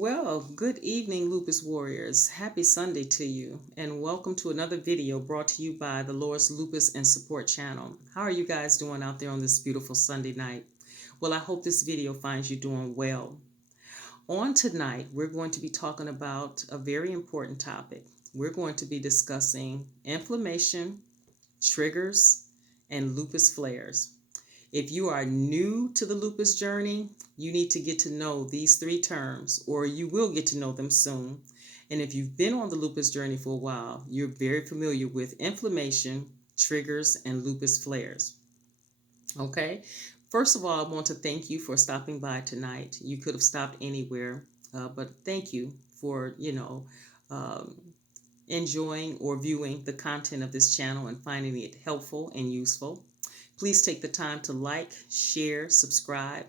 Well, good evening, Lupus Warriors. Happy Sunday to you, and welcome to another video brought to you by the Loris Lupus and Support channel. How are you guys doing out there on this beautiful Sunday night? Well, I hope this video finds you doing well. On tonight, we're going to be talking about a very important topic. We're going to be discussing inflammation, triggers, and lupus flares. If you are new to the lupus journey, you need to get to know these three terms, or you will get to know them soon. And if you've been on the lupus journey for a while, you're very familiar with inflammation, triggers, and lupus flares. Okay? First of all, I want to thank you for stopping by tonight. You could have stopped anywhere, but thank you for, um, enjoying or viewing the content of this channel and finding it helpful and useful. Please take the time to like, share, subscribe,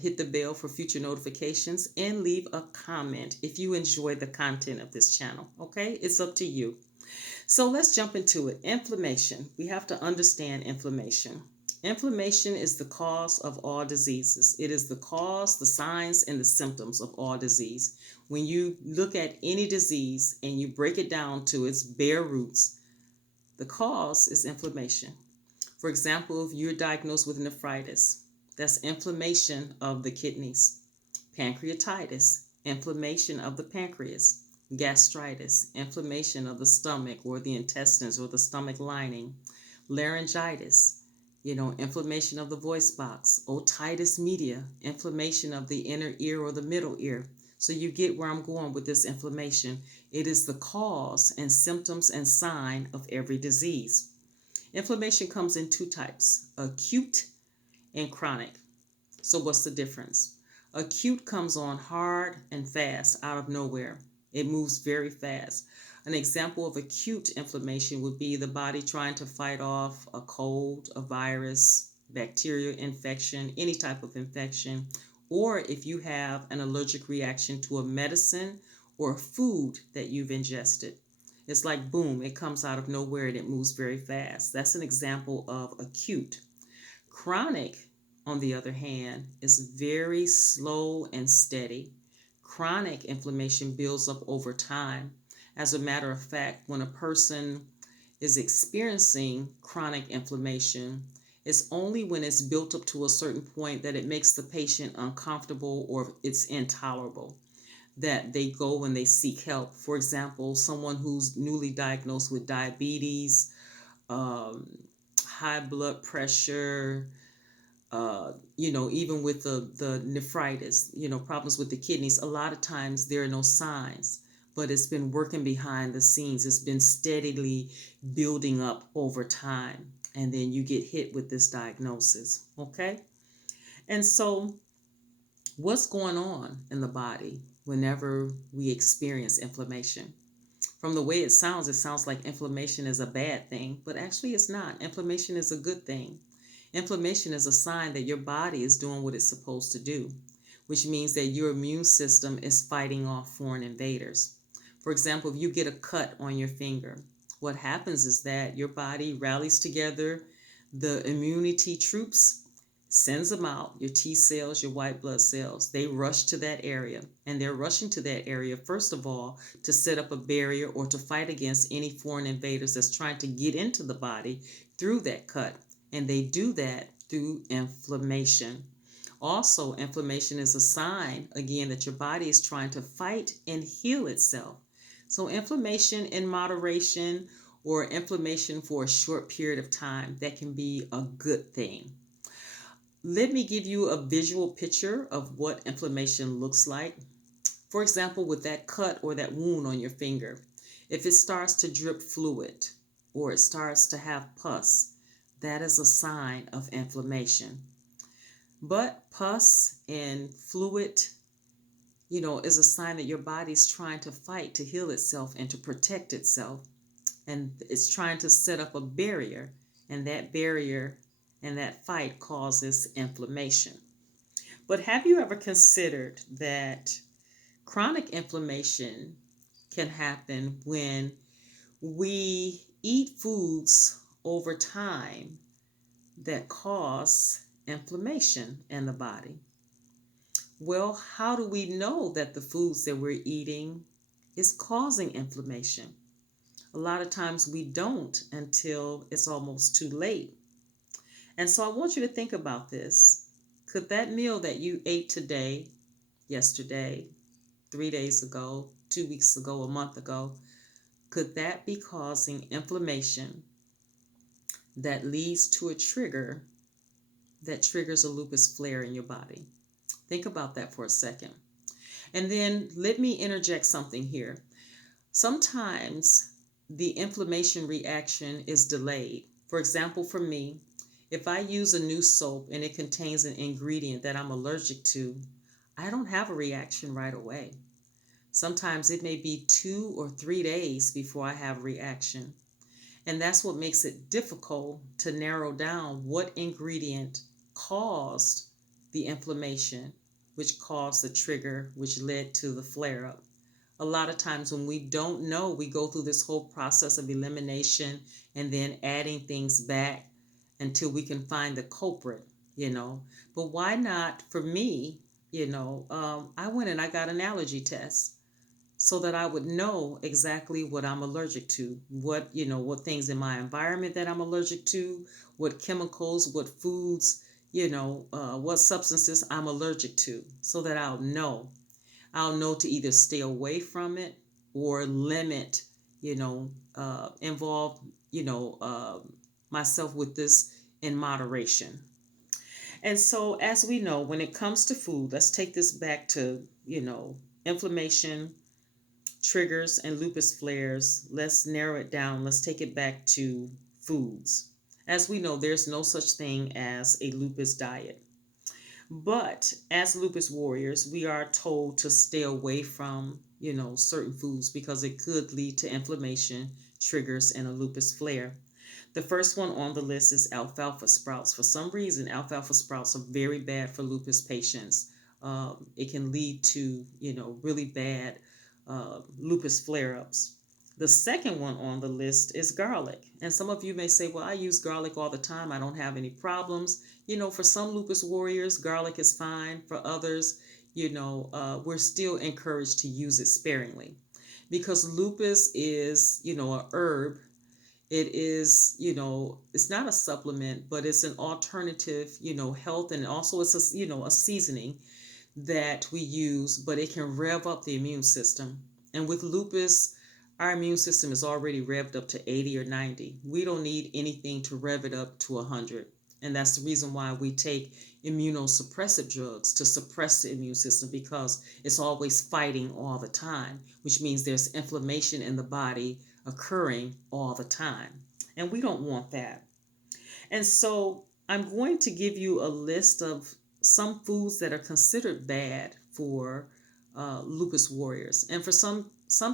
hit the bell for future notifications, and leave a comment if you enjoy the content of this channel. Okay, it's up to you. So let's jump into it. Inflammation. We have to understand inflammation. Inflammation is the cause of all diseases. It is the cause, the signs, and the symptoms of all disease. When you look at any disease and you break it down to its bare roots, the cause is inflammation. For example, if you're diagnosed with nephritis, that's inflammation of the kidneys. Pancreatitis, inflammation of the pancreas. Gastritis, inflammation of the stomach or the intestines or the stomach lining. Laryngitis, inflammation of the voice box. Otitis media, inflammation of the inner ear or the middle ear. So you get where I'm going with this inflammation. It is the cause and symptoms and sign of every disease. Inflammation comes in two types, acute and chronic. So what's the difference? Acute comes on hard and fast out of nowhere. It moves very fast. An example of acute inflammation would be the body trying to fight off a cold, a virus, bacterial infection, any type of infection, or if you have an allergic reaction to a medicine or food that you've ingested. It's like boom, it comes out of nowhere and it moves very fast. That's an example of acute. Chronic, on the other hand, is very slow and steady. Chronic inflammation builds up over time. As a matter of fact, when a person is experiencing chronic inflammation, it's only when it's built up to a certain point that it makes the patient uncomfortable or it's intolerable that they go and they seek help. For example, someone who's newly diagnosed with diabetes, um, high blood pressure, even with the nephritis, problems with the kidneys, a lot of times there are no signs, but it's been working behind the scenes. It's been steadily building up over time. And then you get hit with this diagnosis. Okay. And so what's going on in the body whenever we experience inflammation? From the way it sounds like inflammation is a bad thing, but actually it's not. Inflammation is a good thing. Inflammation is a sign that your body is doing what it's supposed to do, which means that your immune system is fighting off foreign invaders. For example, if you get a cut on your finger, what happens is that your body rallies together the immunity troops, sends them out, your T cells, your white blood cells. They rush to that area, and they're rushing to that area, first of all, to set up a barrier or to fight against any foreign invaders that's trying to get into the body through that cut. And they do that through inflammation. Also, inflammation is a sign, again, that your body is trying to fight and heal itself. So inflammation in moderation or inflammation for a short period of time, that can be a good thing. Let me give you a visual picture of what inflammation looks like. For example, with that cut or that wound on your finger, if it starts to drip fluid or it starts to have pus, that is a sign of inflammation. But pus and fluid, is a sign that your body's trying to fight to heal itself and to protect itself. And it's trying to set up a barrier, and that barrier and that fight causes inflammation. But have you ever considered that chronic inflammation can happen when we eat foods over time that cause inflammation in the body? Well, how do we know that the foods that we're eating is causing inflammation? A lot of times we don't until it's almost too late. And so I want you to think about this. Could that meal that you ate today, yesterday, 3 days ago, 2 weeks ago, a month ago, could that be causing inflammation that leads to a trigger that triggers a lupus flare in your body? Think about that for a second. And then let me interject something here. Sometimes the inflammation reaction is delayed. For example, for me, if I use a new soap and it contains an ingredient that I'm allergic to, I don't have a reaction right away. Sometimes it may be 2 or 3 days before I have a reaction. And that's what makes it difficult to narrow down what ingredient caused the inflammation, which caused the trigger, which led to the flare up. A lot of times when we don't know, we go through this whole process of elimination and then adding things back until we can find the culprit, you know. But why not, for me, I went and I got an allergy test so that I would know exactly what I'm allergic to, what things in my environment that I'm allergic to, what chemicals, what foods, what substances I'm allergic to, so that I'll know to either stay away from it or limit, involve, you know, uh, myself with this in moderation. And so, as we know, when it comes to food, let's take this back to, inflammation, triggers, and lupus flares. Let's narrow it down. Let's take it back to foods. As we know, there's no such thing as a lupus diet. But as lupus warriors, we are told to stay away from, certain foods because it could lead to inflammation, triggers, and a lupus flare. The first one on the list is alfalfa sprouts. For some reason, alfalfa sprouts are very bad for lupus patients. It can lead to, really bad lupus flare ups. The second one on the list is garlic. And some of you may say, well, I use garlic all the time. I don't have any problems. For some lupus warriors, garlic is fine. For others, we're still encouraged to use it sparingly because lupus is, a herb. It is, it's not a supplement, but it's an alternative, health, and also it's a, a seasoning that we use, but it can rev up the immune system. And with lupus, our immune system is already revved up to 80 or 90. We don't need anything to rev it up to 100. And that's the reason why we take immunosuppressive drugs to suppress the immune system, because it's always fighting all the time, which means there's inflammation in the body occurring all the time. And we don't want that. And so I'm going to give you a list of some foods that are considered bad for lupus warriors. And for some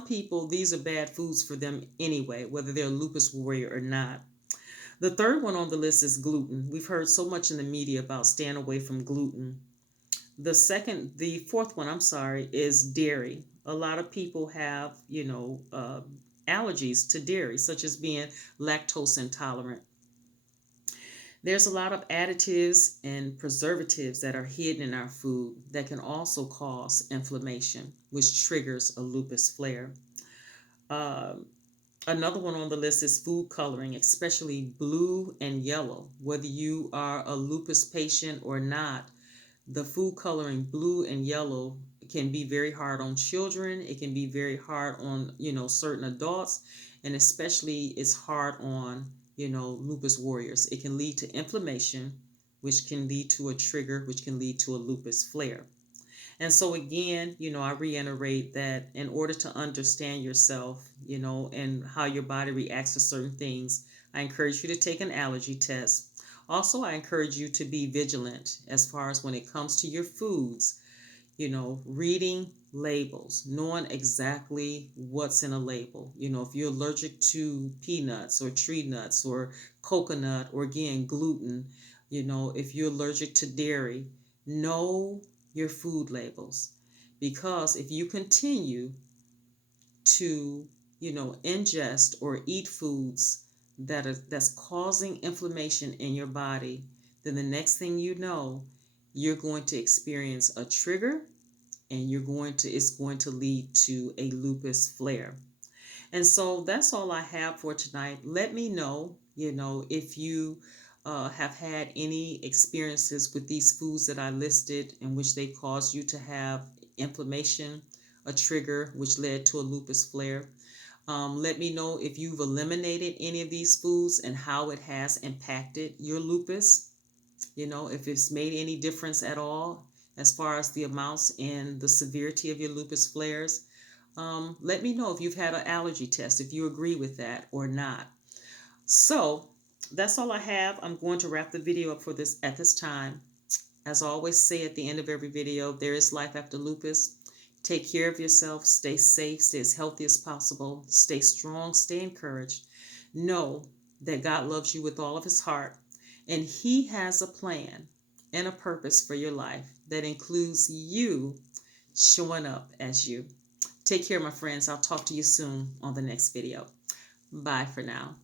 people, these are bad foods for them anyway, whether they're a lupus warrior or not. The third one on the list is gluten. We've heard so much in the media about staying away from gluten. The fourth one, I'm sorry, is dairy. A lot of people have, allergies to dairy, such as being lactose intolerant. There's a lot of additives and preservatives that are hidden in our food that can also cause inflammation, which triggers a lupus flare. Um, Another one on the list is food coloring, especially blue and yellow. Whether you are a lupus patient or not, the food coloring blue and yellow can be very hard on children. It can be very hard on, certain adults, and especially it's hard on, lupus warriors. It can lead to inflammation, which can lead to a trigger, which can lead to a lupus flare. And so again, I reiterate that in order to understand yourself, and how your body reacts to certain things, I encourage you to take an allergy test. Also, I encourage you to be vigilant as far as when it comes to your foods, reading labels, knowing exactly what's in a label. If you're allergic to peanuts or tree nuts or coconut or again, gluten, if you're allergic to dairy, know your food labels, because if you continue to ingest or eat foods that's causing inflammation in your body, then the next thing you know, you're going to experience a trigger, and it's going to lead to a lupus flare. And so that's all I have for tonight. Let me know, if you have had any experiences with these foods that I listed in which they caused you to have inflammation, a trigger which led to a lupus flare. Let me know if you've eliminated any of these foods and how it has impacted your lupus. If it's made any difference at all as far as the amounts and the severity of your lupus flares. Let me know if you've had an allergy test, if you agree with that or not. So that's all I have. I'm going to wrap the video up for this at this time. As I always say at the end of every video, there is life after lupus. Take care of yourself. Stay safe. Stay as healthy as possible. Stay strong. Stay encouraged. Know that God loves you with all of his heart, and he has a plan and a purpose for your life that includes you showing up as you. Take care, my friends. I'll talk to you soon on the next video. Bye for now.